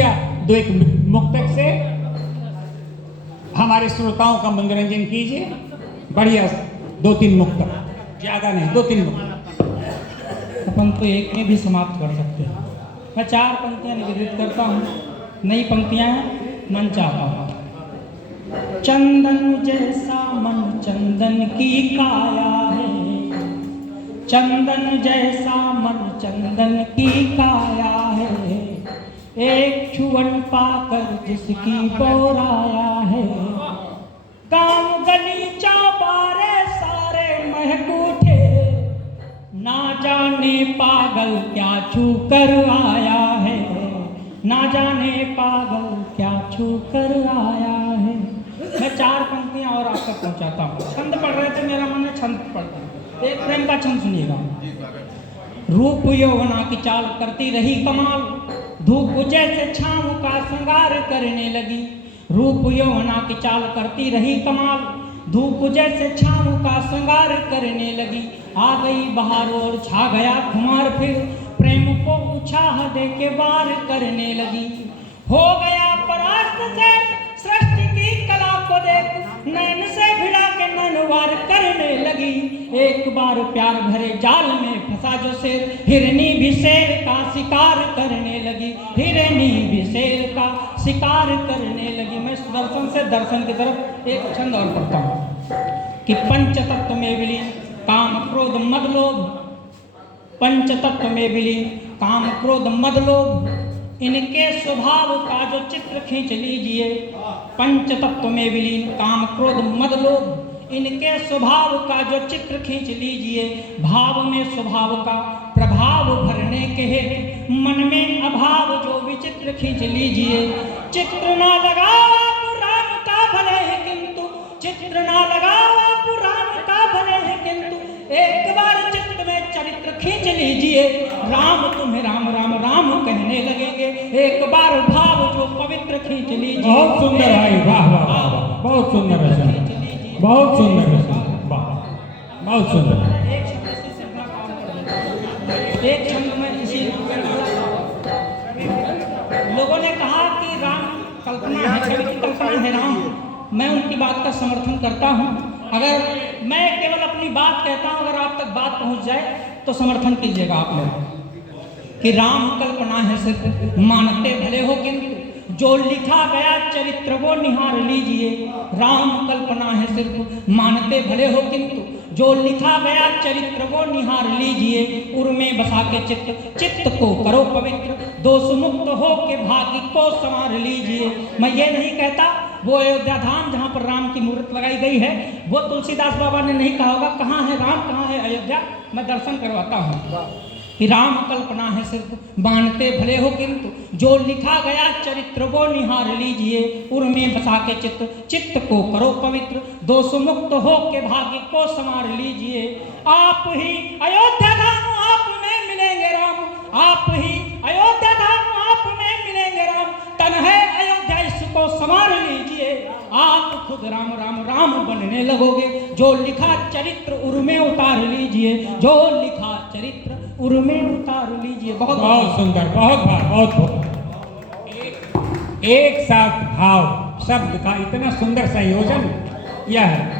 भैया दो एक मुक्तक से हमारे श्रोताओं का मनोरंजन कीजिए। बढ़िया 2-3 मुक्तक, ज्यादा नहीं, 2-3 मुक्तक। अपन तो एक में भी समाप्त कर सकते हैं। मैं 4 पंक्तियां निवेदित करता हूँ, नई पंक्तियां हैं, मन चाहता हूँ। चंदन जैसा मन चंदन की काया है, चंदन जैसा मन चंदन की काया है, एक छुअन पाकर जिसकी बोराया है। गांव गली चौबारे सारे महक उठे, ना जाने पागल क्या छू कर आया है, ना जाने पागल क्या छू कर आया है। मैं 4 पंक्तियां और आप तक पहुंचाता हूँ। छंद पढ़ रहे थे, मेरा मन है छंद पढ़ता हूँ। एक प्रेम का छंद सुनिएगा। रूप यौवना की चाल करती रही कमाल, धूप जैसे छाँव का श्रृंगार करने लगी। रूप यौवना की चाल करती रही कमाल, धूप जैसे छाँव का श्रृंगार करने लगी। आ गई बहार और छा गया खुमार, फिर प्रेम को उछाह दे के वार करने लगी। हो गया परास्त से सृष्टि की कला को देख, नैन से भिड़ा के नैनवार करने लगी। एक बार प्यार भरे जाल में फंसा जो शेर, हिरनी भी शेर का शिकार करने लगी, हिरनी भी शेर का शिकार करने लगी। मैं दर्शन से दर्शन की तरफ एक छंद और पढ़ता हूँ कि पंच तत्व में विलीन काम क्रोध मद लोभ, पंच तत्व में विलीन काम क्रोध मद लोभ, इनके स्वभाव का जो चित्र खींच लीजिए। पंच तत्व में विलीन काम क्रोध मद लोभ, इनके स्वभाव का जो चित्र खींच लीजिए। भाव में स्वभाव का प्रभाव भरने के मन में अभाव जो विचित्र खींच लीजिए। चित्र ना लगाओ राम का भले है किंतु, चित्र ना लगाओ राम का भले है किंतु, एक बार चित्र में चरित्र खींच लीजिए। राम तुम्हें राम राम राम कहने लगेंगे, एक बार भाव जो पवित्र खींच लीजिए। बहुत सुंदर भाई, वाह वाह वाह, बहुत सुंदर रचना, बहुत सुंदर रचना, वाह बहुत सुंदर। एक छंद में इसी लोगों ने कहा कि राम कल्पना है, छवि की कल्पना है राम। मैं उनकी बात का समर्थन करता हूँ। अगर मैं केवल अपनी बात कहता हूँ, अगर आप तक बात पहुँच जाए तो समर्थन कीजिएगा आप लोग कि राम कल्पना है सिर्फ, मानते भले हो किंतु जो लिखा गया चरित्र वो निहार लीजिए। राम कल्पना है सिर्फ, मानते भले हो किंतु जो लिखा गया चरित्र वो निहार लीजिए। उर में बसा के चित्त को करो पवित्र, दोष मुक्त हो के भाग्य को संवार लीजिए। मैं ये नहीं कहता वो अयोध्या धाम जहाँ पर राम की मूर्त लगाई गई है, वो तुलसीदास बाबा ने नहीं कहा होगा कहाँ है राम कहाँ है अयोध्या। मैं दर्शन करवाता हूँ कि राम कल्पना है सिर्फ, मानते भले हो किंतु जो लिखा गया चरित्र वो निहार लीजिए। उर में बसा के चित्त को करो पवित्र, दोष मुक्त हो के भाग्य को संवार लीजिए। आप ही अयोध्या धाम आप में मिलेंगे राम, आप ही अयोध्या धाम आप में मिलेंगे राम। तन है अयोध्या इसको संवार लीजिए, आप खुद राम राम राम बनने लगोगे। जो लिखा चरित्र उर में उतार लीजिए, जो लिखा चरित्र उर में उतार लीजिए। बहुत बहुत सुंदर, बहुत बहुत एक साथ भाव शब्द का इतना सुंदर संयोजन यह है।